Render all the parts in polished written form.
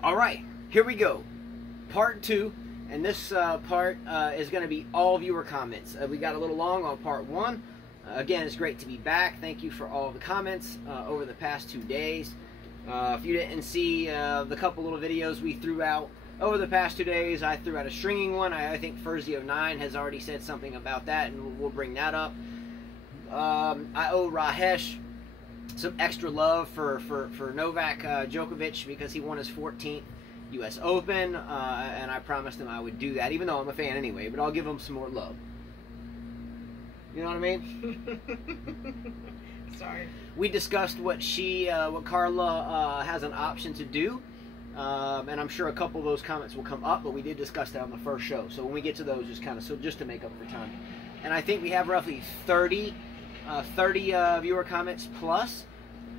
All right, here we go. Part 2, and this part is going to be all viewer comments. We got a little long on part 1. Again, it's great to be back. Thank you for all the comments over the past 2 days. If you didn't see the couple little videos we threw out over the past 2 days, I threw out a stringing one. I think Furzy09 has already said something about that, and we'll bring that up. I owe Rahesh some extra love for Novak Djokovic because he won his 14th U.S. Open, and I promised him I would do that, even though I'm a fan anyway, but I'll give him some more love. You know what I mean? Sorry. We discussed what Carla has an option to do, and I'm sure a couple of those comments will come up, but we did discuss that on the first show. So when we get to those, just to make up for time. And I think we have roughly 30 viewer comments plus.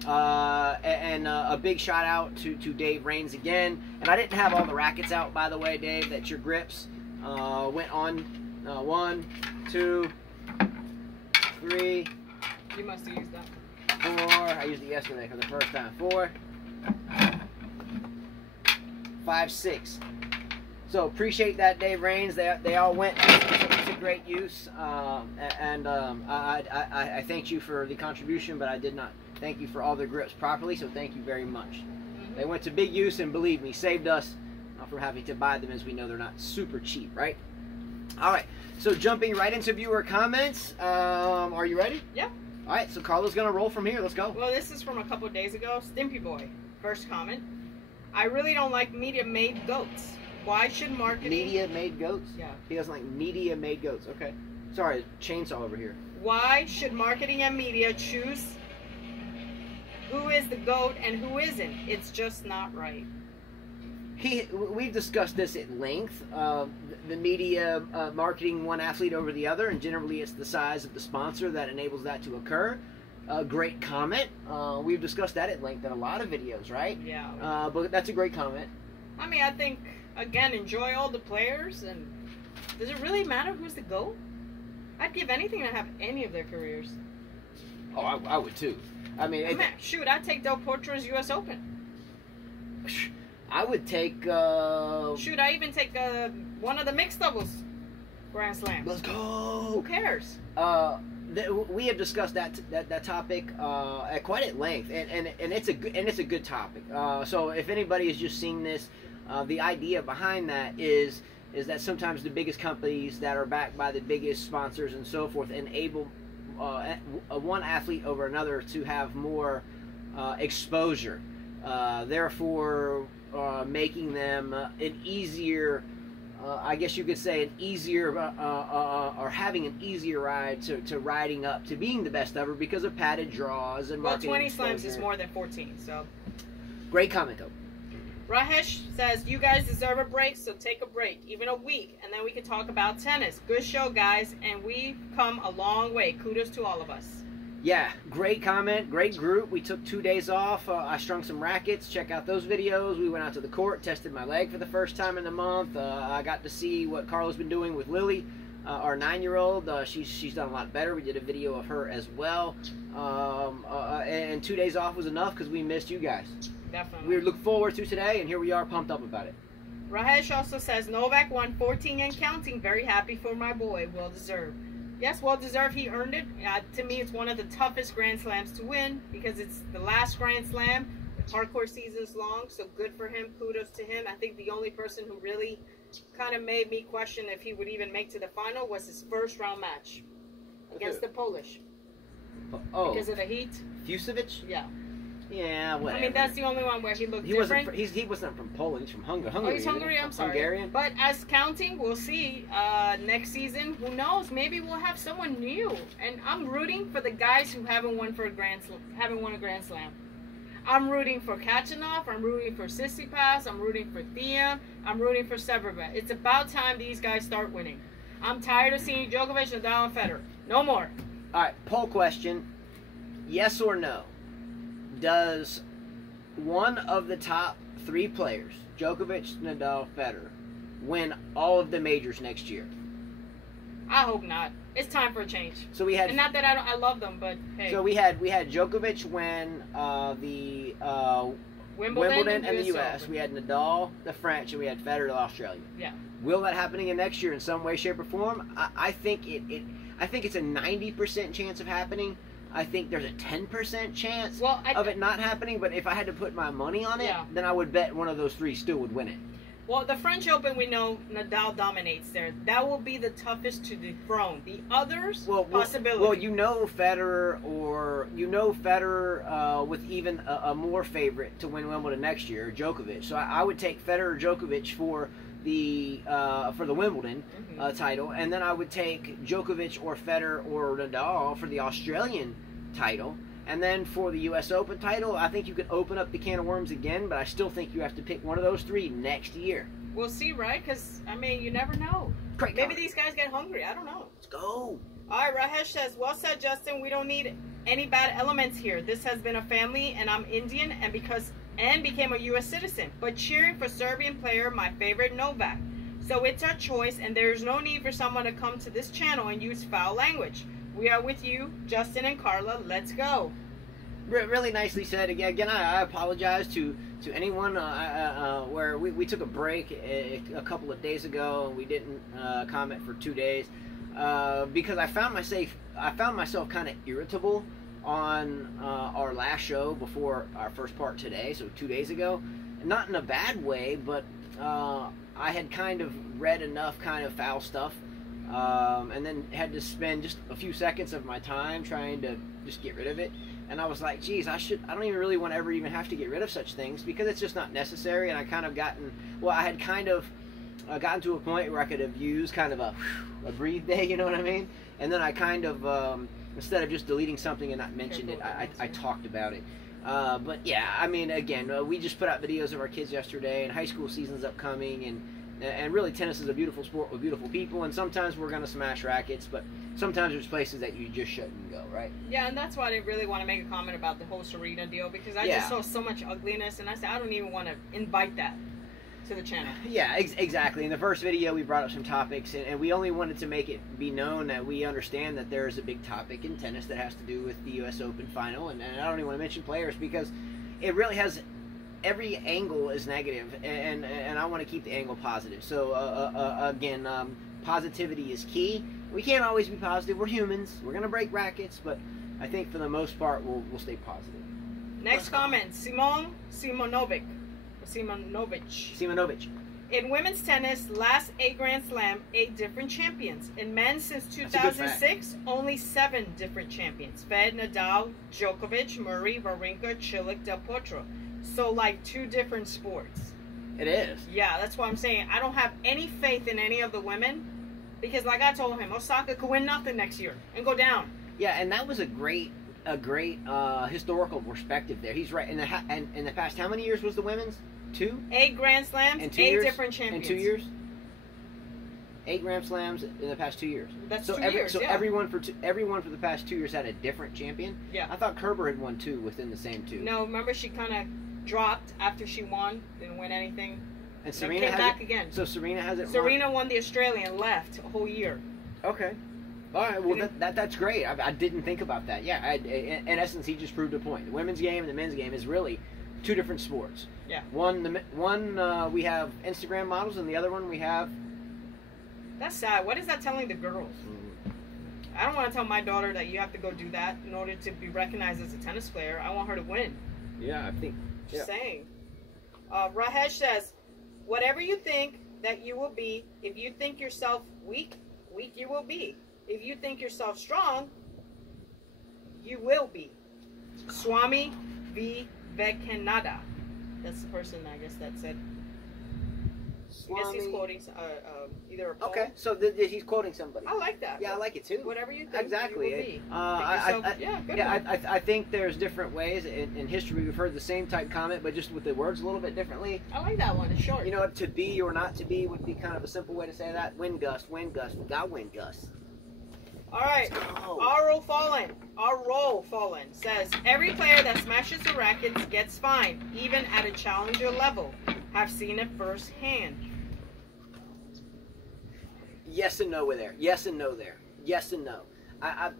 And a big shout out to Dave Raines again. And I didn't have all the rackets out, by the way, Dave, that your grips went on. 1, 2, 3. You must have used that. 4. I used it yesterday for the first time. 4, 5, 6. So appreciate that, Dave Raines. They all went to great use, and I thank you for the contribution, but I did not thank you for all the grips properly. So thank you very much. They went to big use, and believe me, saved us from having to buy them, as we know they're not super cheap, right? All right. So jumping right into viewer comments. Are you ready? Yeah. All right. So Carla's gonna roll from here. Let's go. Well, this is from a couple of days ago. Stimpy Boy. First comment. I really don't like media-made goats. Why should marketing... Media-made goats? Yeah. He doesn't like media-made goats. Okay. Sorry, chainsaw over here. Why should marketing and media choose who is the GOAT and who isn't? It's just not right. We've discussed this at length. The media marketing one athlete over the other, and generally it's the size of the sponsor that enables that to occur. Great comment. We've discussed that at length in a lot of videos, right? Yeah. But that's a great comment. I mean, I think, again, enjoy all the players, and does it really matter who's the GOAT? I'd give anything to have any of their careers. Oh, I would too. I mean, shoot, I'd take Del Potro's U.S. Open. I would take... Shoot, I even take one of the mixed doubles Grand Slams. Let's go! Who cares? We have discussed that topic quite at length, and it's a good topic. So if anybody is just seeing this, the idea behind that is that sometimes the biggest companies that are backed by the biggest sponsors and so forth enable one athlete over another to have more exposure, therefore making them an easier, I guess you could say, an easier or having an easier ride to riding up to being the best ever because of padded draws and marketing. Well, 20 slams is more than 14, so. Great comment, though. Rahesh says, you guys deserve a break, so take a break, even a week, and then we can talk about tennis. Good show, guys, and we've come a long way. Kudos to all of us. Yeah, great comment, great group. We took 2 days off. I strung some rackets. Check out those videos. We went out to the court, tested my leg for the first time in a month. I got to see what Carla's been doing with Lily, our 9-year-old. She's done a lot better. We did a video of her as well. And 2 days off was enough because we missed you guys. Definitely. We look forward to today, and here we are, pumped up about it. Rahesh also says, Novak won 14 and counting. Very happy for my boy. Well deserved. Yes, well deserved. He earned it. To me, it's one of the toughest Grand Slams to win because it's the last Grand Slam. The hardcore season's long, so good for him. Kudos to him. I think the only person who really kind of made me question if he would even make to the final was his first round match against the Polish. Oh, because of the heat. Fusovic? Yeah. Yeah, whatever. I mean, that's the only one where he looked different. He wasn't from Poland. He's from Hungary. Oh, he's Hungary. I'm sorry. Hungarian. But as counting, we'll see. Next season, who knows? Maybe we'll have someone new. And I'm rooting for the guys who haven't won a Grand Slam. I'm rooting for Kachanov. I'm rooting for Tsitsipas. I'm rooting for Thiem. I'm rooting for Severbev. It's about time these guys start winning. I'm tired of seeing Djokovic, Nadal, and Federer. No more. All right, poll question: yes or no? Does one of the top 3 players, Djokovic, Nadal, Federer, win all of the majors next year? I hope not. It's time for a change. So we had, and not that I love them, but hey. So we had Djokovic win Wimbledon and the US U.S. Open. We had Nadal, the French, and we had Federer, the Australian. Yeah. Will that happen again next year in some way, shape, or form? I think I think it's a 90% chance of happening. I think there's a 10% chance of it not happening. But if I had to put my money on it, then I would bet one of those three still would win it. Well, the French Open, we know Nadal dominates there. That will be the toughest to dethrone. The others, possibility. Well, Federer with even a more favorite to win Wimbledon next year, Djokovic. So I would take Federer or Djokovic for the Wimbledon title, and then I would take Djokovic or Federer or Nadal for the Australian title. And then for the U.S. Open title, I think you could open up the can of worms again, but I still think you have to pick one of those three next year. We'll see, right? Because, I mean, you never know. Maybe these guys get hungry. I don't know. Let's go. All right, Rajesh says, well said, Justin. We don't need any bad elements here. This has been a family, and I'm Indian and became a U.S. citizen. But cheering for Serbian player, my favorite, Novak. So it's our choice, and there's no need for someone to come to this channel and use foul language. We are with you, Justin and Carla. Let's go. Really nicely said. Again, I apologize to anyone where we took a break a couple of days ago and we didn't comment for 2 days because I found myself kind of irritable on our last show before our first part today, so 2 days ago. Not in a bad way, but I had kind of read enough kind of foul stuff. And then had to spend just a few seconds of my time trying to just get rid of it. And I was like, geez, I don't even really want to ever even have to get rid of such things because it's just not necessary. And I kind of I had kind of gotten to a point where I could have used kind of a breathe day, you know what I mean? And then I kind of, instead of just deleting something and not mentioned it, I talked about it. But yeah, I mean, again, we just put out videos of our kids yesterday, and high school season's upcoming, and really tennis is a beautiful sport with beautiful people, and sometimes we're going to smash rackets, but sometimes there's places that you just shouldn't go, right? Yeah, and that's why I didn't really want to make a comment about the whole Serena deal, because I just saw so much ugliness, and I said, I don't even want to invite that to the channel. Yeah, exactly. In the first video, we brought up some topics, and we only wanted to make it be known that we understand that there is a big topic in tennis that has to do with the U.S. Open final, and I don't even want to mention players, because it really has... Every angle is negative, and I want to keep the angle positive. So again, positivity is key. We can't always be positive. We're humans. We're gonna break rackets, but I think for the most part, we'll stay positive. Next comment, Simonovic. In women's tennis, last 8 Grand Slam, 8 different champions. In men's, since 2006, only 7 different champions. Fed, Nadal, Djokovic, Murray, Wawrinka, Cilic, Del Potro. So, like, 2 different sports. It is. Yeah, that's what I'm saying. I don't have any faith in any of the women because, like I told him, Osaka could win nothing next year and go down. Yeah, and that was a great historical perspective there. He's right. In the past, how many years was the women's? 2? 8 Grand Slams, and 8 different champions. In 2 years? 8 Grand Slams in the past 2 years. That's so 2 years. So everyone for the past 2 years had a different champion. Yeah. I thought Kerber had won 2 within the same 2. No, remember she kind of dropped after she won, didn't win anything. And Serena came back again. So Serena hasn't. Serena won the Australian, left a whole year. Okay. All right. Well, that's great. I didn't think about that. Yeah. In essence, he just proved a point. The women's game and the men's game is really 2 different sports. Yeah. One we have Instagram models, and the other one we have. That's sad. What is that telling the girls? I don't want to tell my daughter that you have to go do that in order to be recognized as a tennis player. I want her to win. Yeah, I think. Just saying. Rajesh says, whatever you think that you will be, if you think yourself weak you will be. If you think yourself strong, you will be. Swami Vivekananda. That's the person, I guess, that said. I guess he's quoting either a poem. Okay, so he's quoting somebody. I like that. Yeah, I like it too. Whatever you think. Exactly. You will be. I think there's different ways. In history, we've heard the same type comment, but just with the words a little bit differently. I like that one. It's short. You know, to be or not to be would be kind of a simple way to say that. Wind gust. We got wind gusts. All right. Our roll fallen says every player that smashes the rackets gets fined, even at a challenger level. Have seen it firsthand. Yes and no with there. Yes and no there. Yes and no. Well,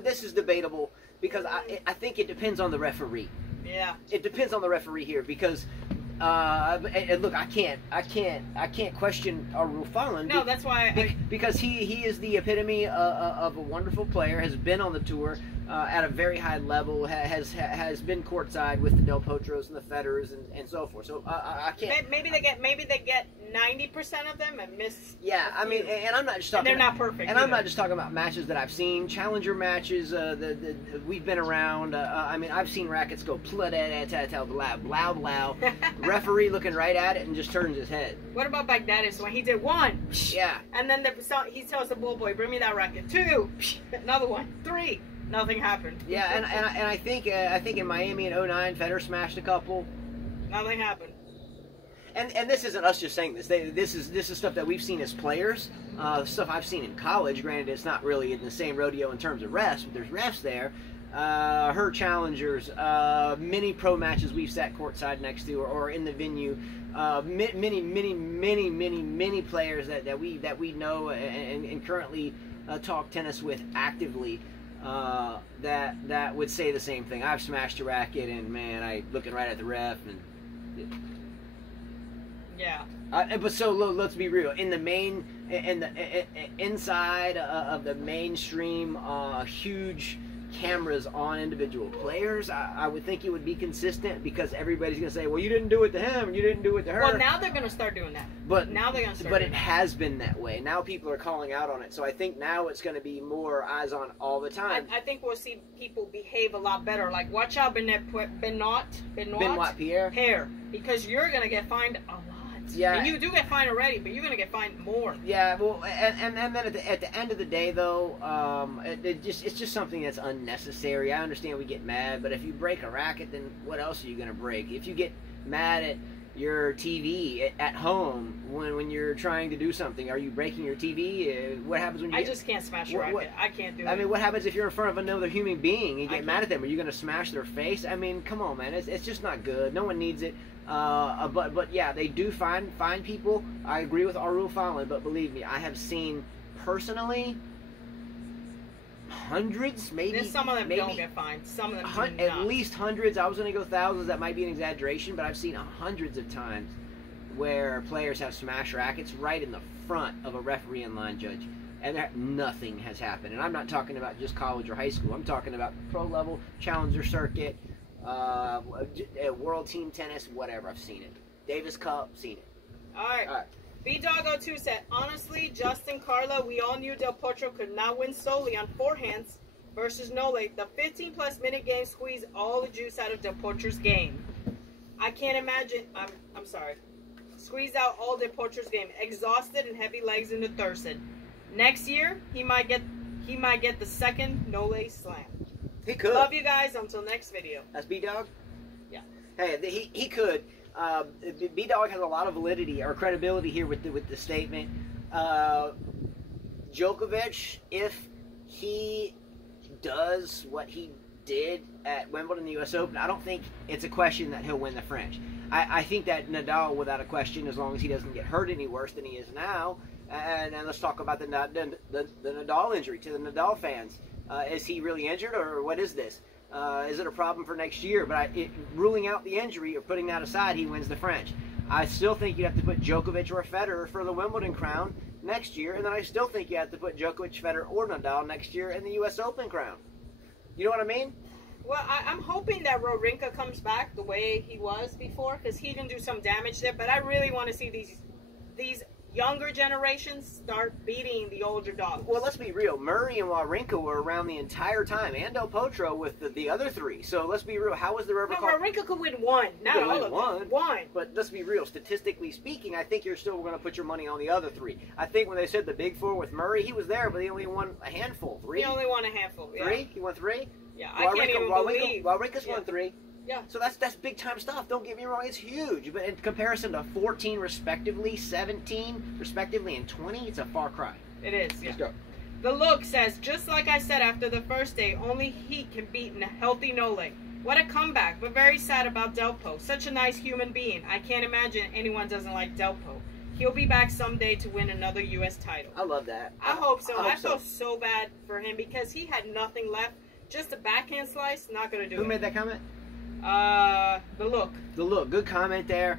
this is debatable because I think it depends on the referee. Yeah. It depends on the referee here because, and look, I can't question our Rule Fallon. No, that's why. Because he is the epitome of a wonderful player. Has been on the tour at a very high level. Has been courtside with the Del Potros and the Federers and so forth. So I can't. Maybe they get 90% of them and miss. Yeah, I mean, and I'm not just talking. And they're not perfect. And I'm not just talking about matches that I've seen, challenger matches. We've been around. I mean, I've seen rackets go blah blah blah. Referee looking right at it and just turns his head. What about Baghdadis when he did 1? Yeah. And then he tells the ball boy, "Bring me that racket." 2, another one. 3, nothing happened. Yeah, and I think in Miami in 09, Federer smashed a couple. Nothing happened. And this isn't us just saying this. This is stuff that we've seen as players. Stuff I've seen in college. Granted, it's not really in the same rodeo in terms of refs, but there's refs there. Her challengers, many pro matches we've sat courtside next to or in the venue. Many players that we know and currently talk tennis with actively. That would say the same thing. I've smashed a racket and man, I looking right at the ref and. Yeah. But so let's be real. In the inside of the mainstream, huge cameras on individual players, I would think it would be consistent because everybody's going to say, well, you didn't do it to him, and you didn't do it to her. Well, now they're going to start doing that. But now they're going to start. But doing it has been that way. Now people are calling out on it. So I think now it's going to be more eyes on all the time. I think we'll see people behave a lot better. Like, watch out, Benoit Pierre, because you're going to get fined a lot. Yeah, and you do get fined already, but you're gonna get fined more. Yeah, well, and then at the end of the day, though, it's just something that's unnecessary. I understand we get mad, but if you break a racket, then what else are you gonna break? If you get mad at your TV at home when you're trying to do something, are you breaking your TV? What happens when you? I just can't smash a racket. I can't do it. I mean, what happens if you're in front of another human being and you get mad at them? Are you gonna smash their face? I mean, come on, man. It's just not good. No one needs it. But yeah, they do find people. I agree with our Rule Fallon, but believe me, I have seen personally hundreds, maybe. There's some of them don't get fined. Some of them do at least hundreds. I was going to go thousands. That might be an exaggeration, but I've seen hundreds of times where players have smashed rackets right in the front of a referee and line judge, and nothing has happened. And I'm not talking about just college or high school. I'm talking about pro level, challenger circuit. World team tennis, whatever. I've seen it. Davis Cup, seen it. All right. B-Dog02 said, honestly, Justin Carla, we all knew Del Potro could not win solely on forehands versus Nole. The 15-plus minute game squeezed all the juice out of Del Potro's game. I can't imagine. I'm sorry. Squeezed out all Del Potro's game. Exhausted and heavy legs in the Thurston. Next year, he might get the second Nole slam. He could. Love you guys. Until next video. That's B-Dog? Yeah. Hey, he could. B-Dog has a lot of validity or credibility here with the statement. Djokovic, if he does what he did at Wimbledon, the U.S. Open, I don't think it's a question that he'll win the French. I think that Nadal, without a question, as long as he doesn't get hurt any worse than he is now, and let's talk about the Nadal injury to the Nadal fans. Is he really injured, or what is this? Is it a problem for next year? But ruling out the injury or putting that aside, he wins the French. I still think you have to put Djokovic or Federer for the Wimbledon crown next year, and then I still think you have to put Djokovic, Federer, or Nadal next year in the U.S. Open crown. You know what I mean? Well, I'm hoping that Wawrinka comes back the way he was before, because he can do some damage there. But I really want to see these younger generations start beating the older dogs. Well, let's be real. Murray and Wawrinka were around the entire time, and Del Potro with the other three. So let's be real. How was there ever? Wawrinka could win one, not all of them. One. But let's be real. Statistically speaking, I think you're still going to put your money on the other three. I think when they said the big four with Murray, he was there, but he only won a handful. 3. He only won a handful. Yeah. 3? He won 3. Yeah, I can't even believe. Wawrinka's won 3. Yeah. So that's big time stuff. Don't get me wrong, it's huge. But in comparison to 14 respectively, 17 respectively, and 20, it's a far cry. It is. Yeah. Let's go. The Look says, just like I said after the first day, only he can beat a healthy Nole. What a comeback, but very sad about Delpo. Such a nice human being. I can't imagine anyone doesn't like Delpo. He'll be back someday to win another U.S. title. I love that. I hope so. I felt so bad for him because he had nothing left. Just a backhand slice, not going to do it. Who made that comment? The look. The look. Good comment there.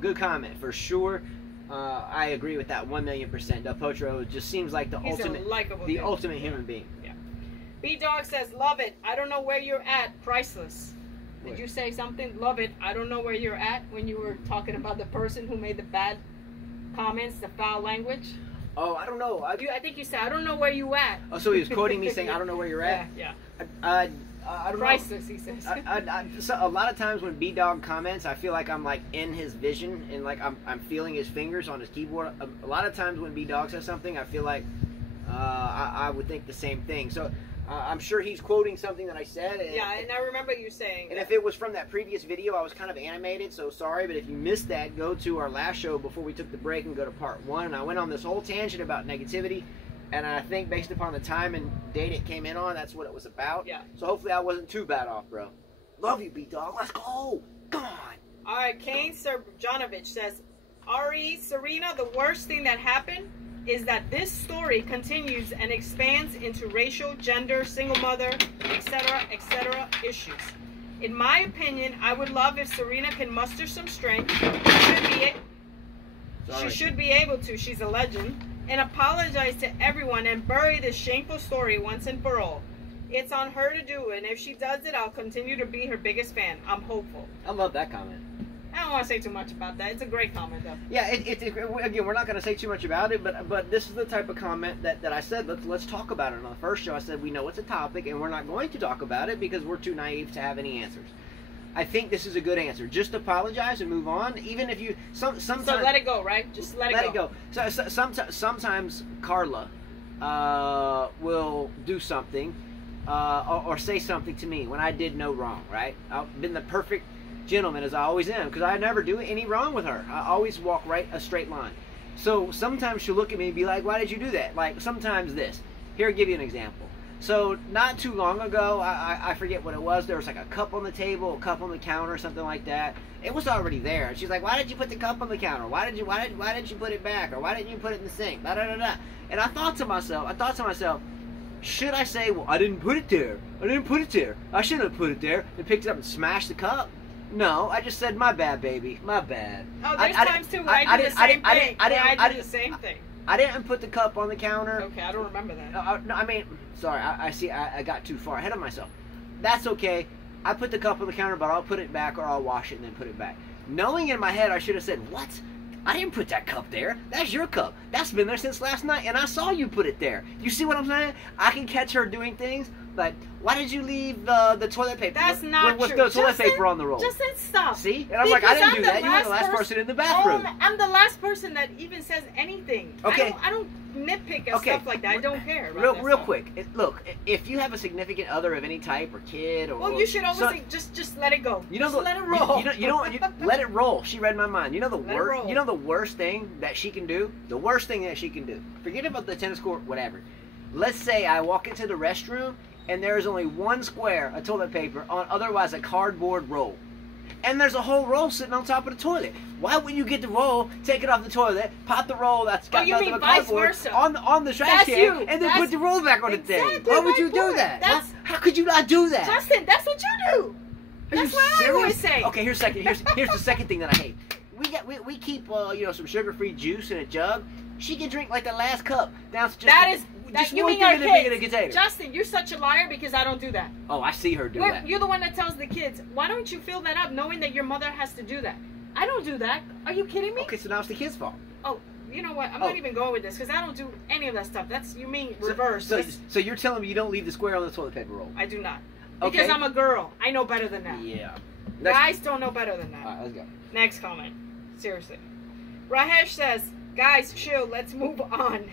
Good comment for sure. I agree with that 1,000,000%. Del Potro just seems like the ultimate human being. Yeah. B-Dog says, love it. I don't know where you're at. Priceless. Did you say something? Love it. I don't know where you're at when you were talking about the person who made the bad comments, the foul language. Oh, I don't know. I think you said, I don't know where you at. Oh, so he was quoting me saying, I don't know where you're at? Yeah. I don't Priceless, know. he says. So a lot of times when B-Dog comments, I feel like I'm like in his vision and like I'm feeling his fingers on his keyboard. A lot of times when B-Dog says something, I feel like I would think the same thing. So I'm sure he's quoting something that I said. And, yeah, and I remember you saying and that. if it was from that previous video, I was kind of animated, so sorry. But if you missed that, go to our last show before we took the break and go to part 1. And I went on this whole tangent about negativity. And I think based upon the time and date it came in on, that's what it was about. Yeah. So hopefully I wasn't too bad off, bro. Love you, B-Dog. Let's go. Come on. All right, Kane Serjanovich says, R.E. Serena, the worst thing that happened is that this story continues and expands into racial, gender, single mother, etc. issues. In my opinion, I would love if Serena can muster some strength. She should be able to. She's a legend. And apologize to everyone and bury this shameful story once and for all. It's on her to do it, and if she does it, I'll continue to be her biggest fan. I'm hopeful. I love that comment. I don't want to say too much about that. It's a great comment, though. Yeah, again, we're not going to say too much about it, but this is the type of comment that I said, let's talk about it. On the first show, I said we know it's a topic, and we're not going to talk about it because we're too naive to have any answers. I think this is a good answer. Just apologize and move on. Even if you sometimes. So let it go, right? Just let it go. So sometimes Carla will do something or say something to me when I did no wrong. Right? I've been the perfect gentleman as I always am because I never do any wrong with her. I always walk a straight line. So sometimes she'll look at me and be like, "Why did you do that?" Like sometimes this. Here, I'll give you an example. So not too long ago, I forget what it was. There was like a cup on the table, a cup on the counter, something like that. It was already there. And she's like, "Why did you put the cup on the counter? Why didn't you put it back? Or why didn't you put it in the sink?" Da, da, da, da. And I thought to myself, should I say, "Well, I didn't put it there. I didn't put it there. I shouldn't have put it there," and picked it up and smashed the cup? No, I just said, "My bad, baby. My bad." Oh, there's times too where I do the same thing. I do the same thing. I didn't put the cup on the counter. Okay, I don't remember that. No, I mean, sorry, I got too far ahead of myself. That's okay. I put the cup on the counter, but I'll put it back or I'll wash it and then put it back. Knowing in my head, I should have said, "What? I didn't put that cup there. That's your cup. That's been there since last night, and I saw you put it there." You see what I'm saying? I can catch her doing things like, "Why did you leave the toilet paper?" That's not with true. the toilet paper on the roll. Just stop. See? And I'm like, I didn't do that. You were the last person in the bathroom. I'm the last person that even says anything. Okay. I don't nitpick at stuff like that. I don't care. Real quick. Look, if you have a significant other of any type or kid or... Well, you should always say, just let it go. Just let it roll. Let it roll. She read my mind. You know the worst thing that she can do? The worst thing that she can do. Forget about the tennis court, whatever. Let's say I walk into the restroom and there's only one square of toilet paper on otherwise a cardboard roll. And there's a whole roll sitting on top of the toilet. Why wouldn't you get the roll, take it off the toilet, pop the roll that's got nothing but cardboard on the trash can, and then put the roll back on the thing? Why would you do that? How could you not do that? Justin, that's what you do. That's what I always say. Okay, here's the second thing that I hate. We keep some sugar-free juice in a jug. She can drink like the last cup. You mean our kids? Justin, you're such a liar because I don't do that. Oh, I see her do that. You're the one that tells the kids, "Why don't you fill that up knowing that your mother has to do that?" I don't do that. Are you kidding me? Okay, so now it's the kids' fault. Oh, you know what? I'm not even going with this because I don't do any of that stuff. You mean reverse. So you're telling me you don't leave the square on the toilet paper roll? I do not. Because I'm a girl. I know better than that. Yeah. Guys don't know better than that. All right, let's go. Next comment. Seriously. Rahesh says, "Guys, chill. Let's move on."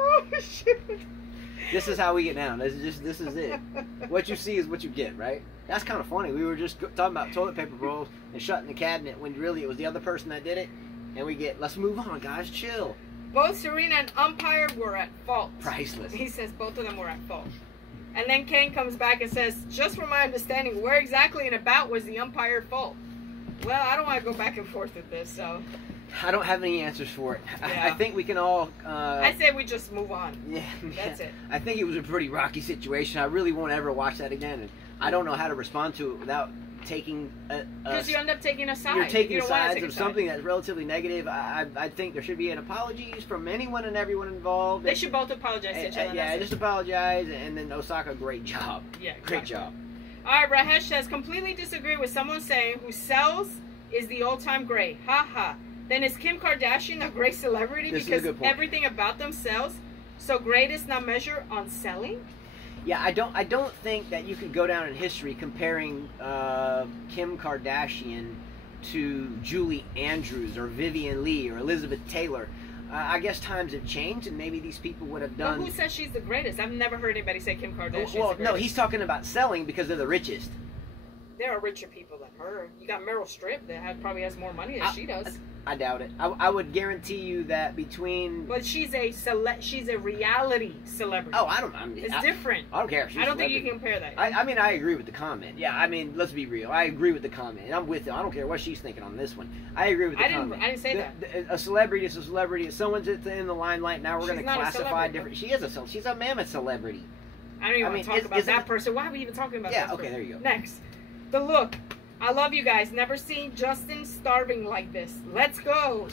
Oh, shoot. This is how we get down. This is it. What you see is what you get, right? That's kind of funny. We were just talking about toilet paper rolls and shutting the cabinet when really it was the other person that did it. And we get, "Let's move on, guys. Chill." Both Serena and umpire were at fault. Priceless. He says both of them were at fault. And then Kane comes back and says, "Just from my understanding, where exactly and about was the umpire fault?" Well, I don't want to go back and forth with this, so I don't have any answers for it. Yeah. I think we can all... I say we just move on. Yeah, That's it. I think it was a pretty rocky situation. I really won't ever watch that again. And I don't know how to respond to it without taking because you end up taking a side. You're taking sides take of something that's relatively negative. I think there should be an apologies from anyone and everyone involved. They should both apologize to each other. Yeah, just apologize. And then Osaka, great job. Yeah, great job. All right, Rahesh says, completely disagree with someone saying who sells is the all-time great. Ha ha. Then is Kim Kardashian a great celebrity because everything about them sells? So great is not measured on selling? Yeah, I don't think that you could go down in history comparing Kim Kardashian to Julie Andrews or Vivian Lee or Elizabeth Taylor. I guess times have changed, and maybe these people would have done... Well, who says she's the greatest? I've never heard anybody say Kim Kardashian. Well, no, he's talking about selling because they're the richest. There are richer people than her. You got Meryl Streep that probably has more money than she does. I doubt it. I would guarantee you that between... But she's a reality celebrity. Oh, it's different. I don't care. I don't think you can compare that. I mean, I agree with the comment. Yeah, I mean, let's be real. I agree with the comment. And I'm with it. I don't care what she's thinking on this one. I agree with the comment. I didn't say that. A celebrity is a celebrity. If someone's in the limelight, now we're going to classify different... She's a mammoth celebrity. I don't even want to talk about that person. Why are we even talking about that person? Okay, there you go. Next. The look. I love you guys. Never seen Justin starving like this. Let's go.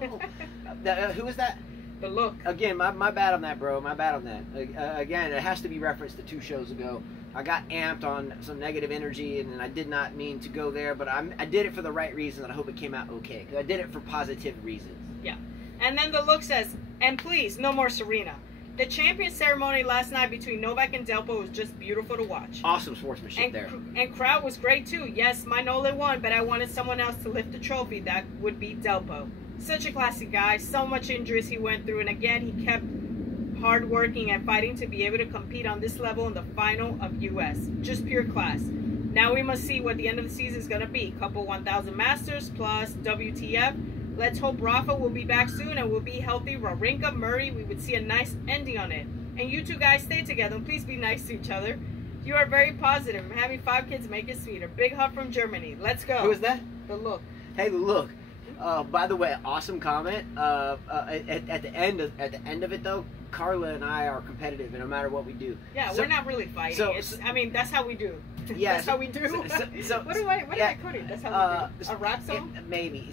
Who is that? The look. Again, my bad on that, bro. My bad on that. Again, it has to be referenced to 2 shows ago. I got amped on some negative energy, and I did not mean to go there, but I did it for the right reason, and I hope it came out okay. Because I did it for positive reasons. Yeah. And then the look says, and please, no more Serena. The champion ceremony last night between Novak and Delpo was just beautiful to watch. Awesome sportsmanship there. And crowd was great too. Yes, my Nole won, but I wanted someone else to lift the trophy. That would be Delpo. Such a classy guy. So much injuries he went through. And again, he kept hard working and fighting to be able to compete on this level in the final of US. Just pure class. Now we must see what the end of the season is going to be. Couple 1,000 Masters plus WTF. Let's hope Rafa will be back soon and will be healthy. Wawrinka, Murray, we would see a nice ending on it. And you 2 guys stay together and please be nice to each other. You are very positive. Having 5 kids make it sweeter. Big hug from Germany. Let's go. Who is that? The look. Hey, the look. By the way, awesome comment. At the end of it though, Carla and I are competitive, and no matter what we do. Yeah, we're not really fighting. I mean, that's how we do. Yeah, that's how we do. What did I quote it? That's how we do. A rap song? Maybe.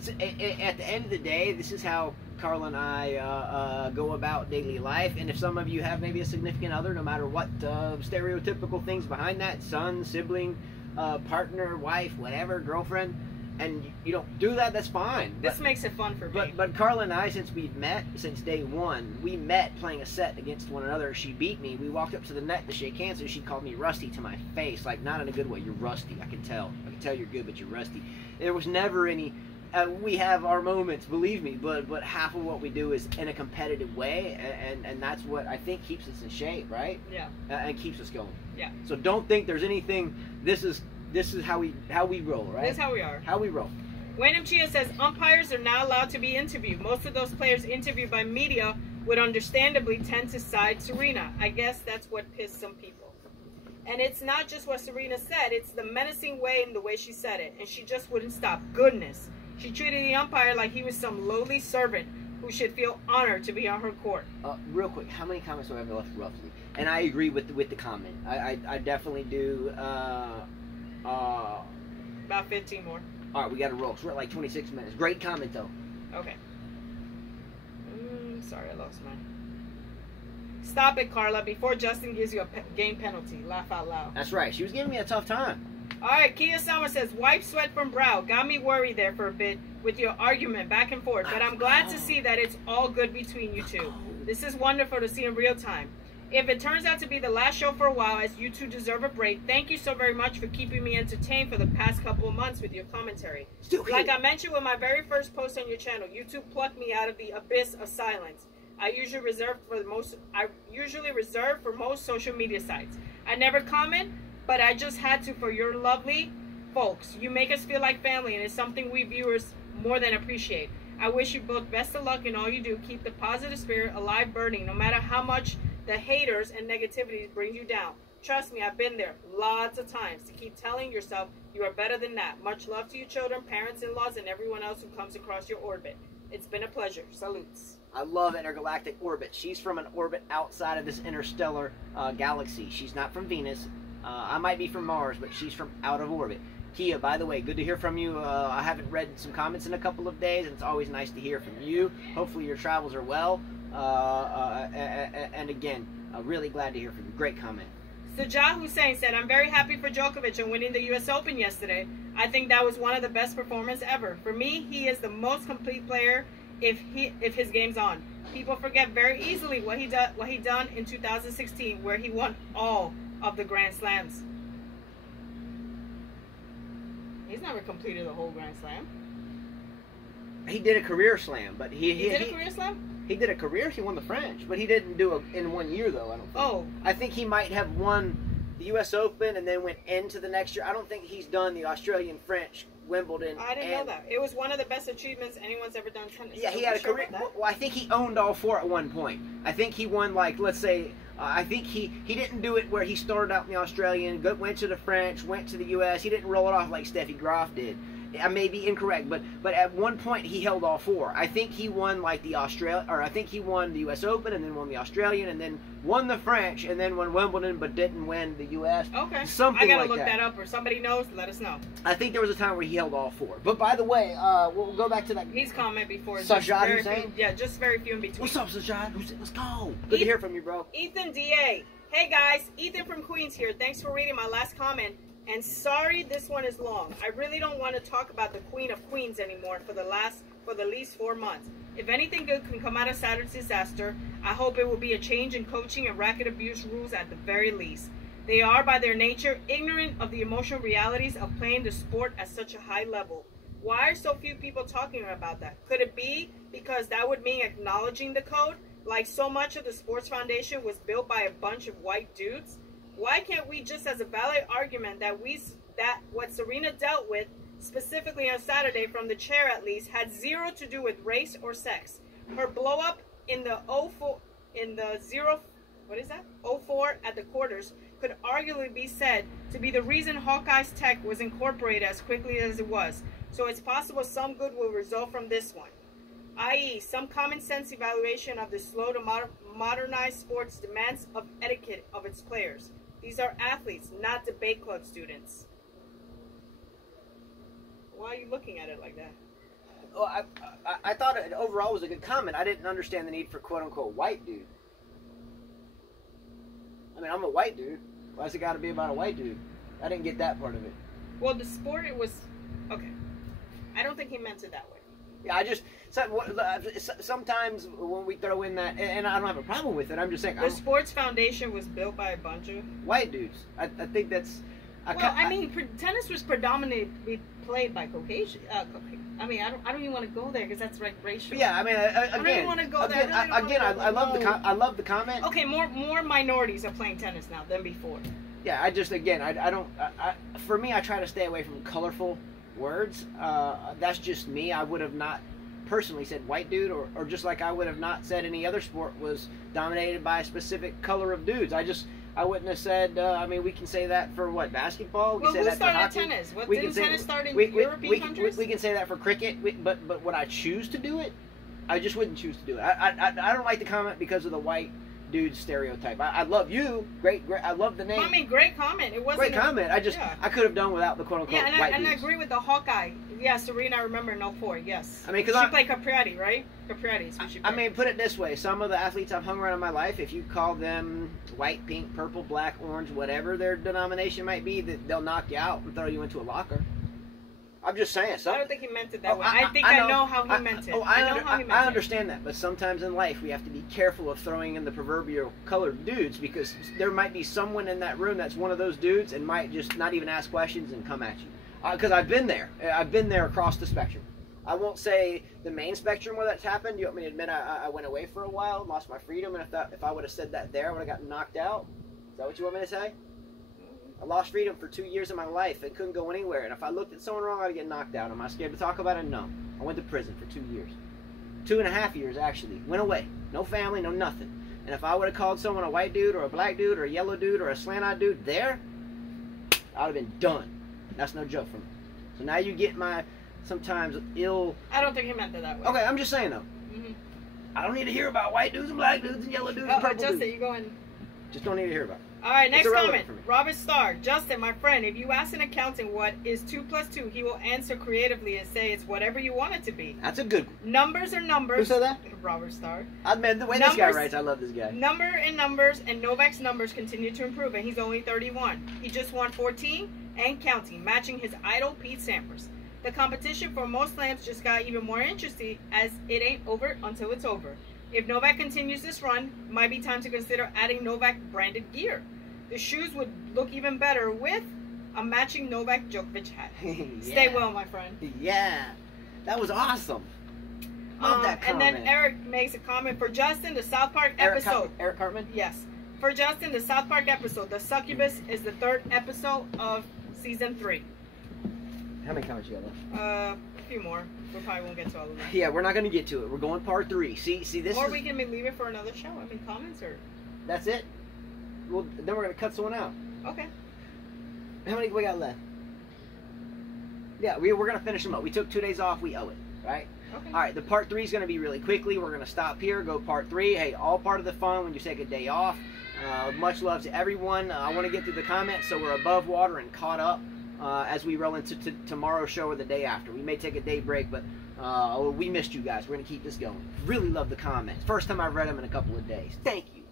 At the end of the day, this is how Carla and I go about daily life. And if some of you have maybe a significant other, no matter what stereotypical things behind that, son, sibling, partner, wife, whatever, girlfriend, and you don't do that, that's fine. This makes it fun for me. But Carla and I, since we've met since day one, we met playing a set against one another. She beat me. We walked up to the net to shake hands, and she called me rusty to my face, like not in a good way. You're rusty. I can tell. I can tell you're good, but you're rusty. There was never any. We have our moments, believe me, but half of what we do is in a competitive way, and that's what I think keeps us in shape, right? Yeah. And keeps us going. Yeah. So don't think there's anything. This is how we roll, right? This is how we are. How we roll. Wayne Chia says umpires are not allowed to be interviewed. Most of those players interviewed by media would understandably tend to side Serena. I guess that's what pissed some people. And it's not just what Serena said, it's the menacing way and the way she said it. And she just wouldn't stop. Goodness. She treated the umpire like he was some lowly servant who should feel honored to be on her court. Real quick, how many comments do I have left roughly? And I agree with the comment. I definitely do. About 15 more. All right, we got to roll. So we're at like 26 minutes. Great comment, though. Okay. Sorry, I lost mine. Stop it, Carla, before Justin gives you a game penalty. Laugh out loud. That's right. She was giving me a tough time. All right, Kia Sama says, wipe sweat from brow. Got me worried there for a bit with your argument back and forth, but I'm glad to see that it's all good between you 2. This is wonderful to see in real time. If it turns out to be the last show for a while, as you 2 deserve a break, thank you so very much for keeping me entertained for the past couple of months with your commentary. Like I mentioned with my very first post on your channel, you 2 plucked me out of the abyss of silence. I usually reserve for most social media sites. I never comment, but I just had to for your lovely folks. You make us feel like family, and it's something we viewers more than appreciate. I wish you both best of luck in all you do. Keep the positive spirit alive, burning, no matter how much the haters and negativity bring you down. Trust me, I've been there lots of times to keep telling yourself you are better than that. Much love to your children, parents, in-laws, and everyone else who comes across your orbit. It's been a pleasure. Salutes. I love intergalactic orbit. She's from an orbit outside of this interstellar galaxy. She's not from Venus. I might be from Mars, but she's from out of orbit. Kia, by the way, good to hear from you. I haven't read some comments in a couple of days, and it's always nice to hear from you. Hopefully your travels are well. And again, really glad to hear from you. Great comment. Sajah Hussein said, I'm very happy for Djokovic in winning the U.S. Open yesterday. I think that was one of the best performances ever. For me, he is the most complete player if his game's on. People forget very easily what he done in 2016, where he won all of the Grand Slams. He's never completed the whole Grand Slam. He did a career slam, but he did a career slam? He did a career. He won the French, but he didn't do it in 1 year, though. I don't think. Oh. I think he might have won the U.S. Open and then went into the next year. I don't think he's done the Australian, French, Wimbledon. I didn't know that. It was one of the best achievements anyone's ever done tennis. Yeah, he had a career. Well, I think he owned all four at one point. I think he won, like, let's say, I think he didn't do it where he started out in the Australian, went to the French, went to the U.S. He didn't roll it off like Steffi Graf did. I may be incorrect, but at one point he held all four. I think he won like the I think he won the U.S. Open and then won the Australian and then won the French and then won Wimbledon but didn't win the U.S. Okay, something I gotta like look that up, or somebody knows. Let us know. I think there was a time where he held all four. But by the way, we'll go back to that. He's comment before. Sajjad Hussein? Yeah, just very few in between. What's up, Sajjad? Let's go. Good to hear from you, bro. Ethan DA. Hey guys, Ethan from Queens here. Thanks for reading my last comment. And sorry this one is long. I really don't want to talk about the Queen of Queens anymore for the least 4 months. If anything good can come out of Saturday's disaster, I hope it will be a change in coaching and racket abuse rules at the very least. They are, by their nature, ignorant of the emotional realities of playing the sport at such a high level. Why are so few people talking about that? Could it be because that would mean acknowledging the code? Like so much of the Sports Foundation was built by a bunch of white dudes? Why can't we just as a valid argument that what Serena dealt with, specifically on Saturday from the chair at least, had zero to do with race or sex? Her blow up in the 04 at the quarters could arguably be said to be the reason Hawkeye's tech was incorporated as quickly as it was. So it's possible some good will result from this one, i.e. some common sense evaluation of the slow to modernized sports demands of etiquette of its players. These are athletes, not debate club students. Why are you looking at it like that? Well, I thought it overall was a good comment. I didn't understand the need for quote-unquote white dude. I mean, I'm a white dude. Why's it got to be about a white dude? I didn't get that part of it. Well, the sport, it was... Okay. I don't think he meant it that way. Yeah, sometimes when we throw in that, and I don't have a problem with it, I'm just saying... The Sports Foundation was built by a bunch of... white dudes. I think that's... tennis was predominantly played by Caucasian. I mean, I don't even want to go there because that's like racial. Yeah, I mean, again, I don't even want to go there. I love the comment. Okay, more minorities are playing tennis now than before. Yeah, for me, I try to stay away from colorful words. That's just me. I would have not personally said white dude, or just like I would have not said any other sport was dominated by a specific color of dudes. I wouldn't have said, I mean, we can say that for what, basketball? Well, who started tennis? Didn't tennis start in European countries? We can say that for cricket, but would I choose to do it? I just wouldn't choose to do it. I don't like the comment because of the white dude stereotype. I love you. Great. I love the name. I mean, great comment. It wasn't great comment. I could have done without the quote-unquote white dudes. And I agree with the Hawkeye. Yeah, Serena, I remember in 04, yes. I mean, she played Capriati, right? Capriati is what she played. I mean, put it this way. Some of the athletes I've hung around in my life, if you call them white, pink, purple, black, orange, whatever their denomination might be, they'll knock you out and throw you into a locker. I'm just saying. I don't think he meant it that way. I know how he meant it. I understand that, but sometimes in life we have to be careful of throwing in the proverbial colored dudes because there might be someone in that room that's one of those dudes and might just not even ask questions and come at you. Because I've been there. I've been there across the spectrum. I won't say the main spectrum where that's happened. You want me to admit I went away for a while, lost my freedom, and if I would have said that there, I would have gotten knocked out. Is that what you want me to say? I lost freedom for 2 years of my life and couldn't go anywhere. And if I looked at someone wrong, I'd get knocked out. Am I scared to talk about it? No. I went to prison for 2 years. 2.5 years, actually. Went away. No family, no nothing. And if I would have called someone a white dude or a black dude or a yellow dude or a slant-eyed dude there, I would have been done. That's no joke from me. So now you get my sometimes ill. I don't think he meant it that way. Okay, I'm just saying though. Mm-hmm. I don't need to hear about white dudes and black dudes and yellow dudes and purple Justin, dudes. you going? Just don't need to hear about it. All right, next comment. For me. Robert Starr. Justin, my friend, if you ask an accountant what is 2 + 2, he will answer creatively and say it's whatever you want it to be. That's a good one. Numbers are numbers. Who said that? Robert Starr. I mean, the way this guy writes, I love this guy. Number and numbers, and Novak's numbers continue to improve, and he's only 31. He just won 14 and counting, matching his idol Pete Sampras. The competition for most slams just got even more interesting, as it ain't over until it's over. If Novak continues this run, it might be time to consider adding Novak branded gear. The shoes would look even better with a matching Novak Djokovic hat. Yeah. Stay well, my friend. Yeah, that was awesome. Love that comment. And then Eric makes a comment for Justin, the South Park episode. Eric Cartman? Yes. For Justin, the South Park episode. The Succubus is the 3rd episode of season 3. How many comments you got left? A few more. We probably won't get to all of them. Yeah, we're not going to get to it. We're going part 3. See this Or is... we can leave it for another show. I mean, comments or... That's it? Well, then we're going to cut someone out. Okay. How many we got left? Yeah, we're going to finish them up. We took 2 days off. We owe it, right? Okay. All right, the part 3 is going to be really quickly. We're going to stop here, go part 3. Hey, all part of the fun when you take a day off. Much love to everyone. I want to get through the comments so we're above water and caught up as we roll into tomorrow's show or the day after. We may take a day break, but we missed you guys. We're going to keep this going. Really love the comments. First time I've read them in a couple of days. Thank you.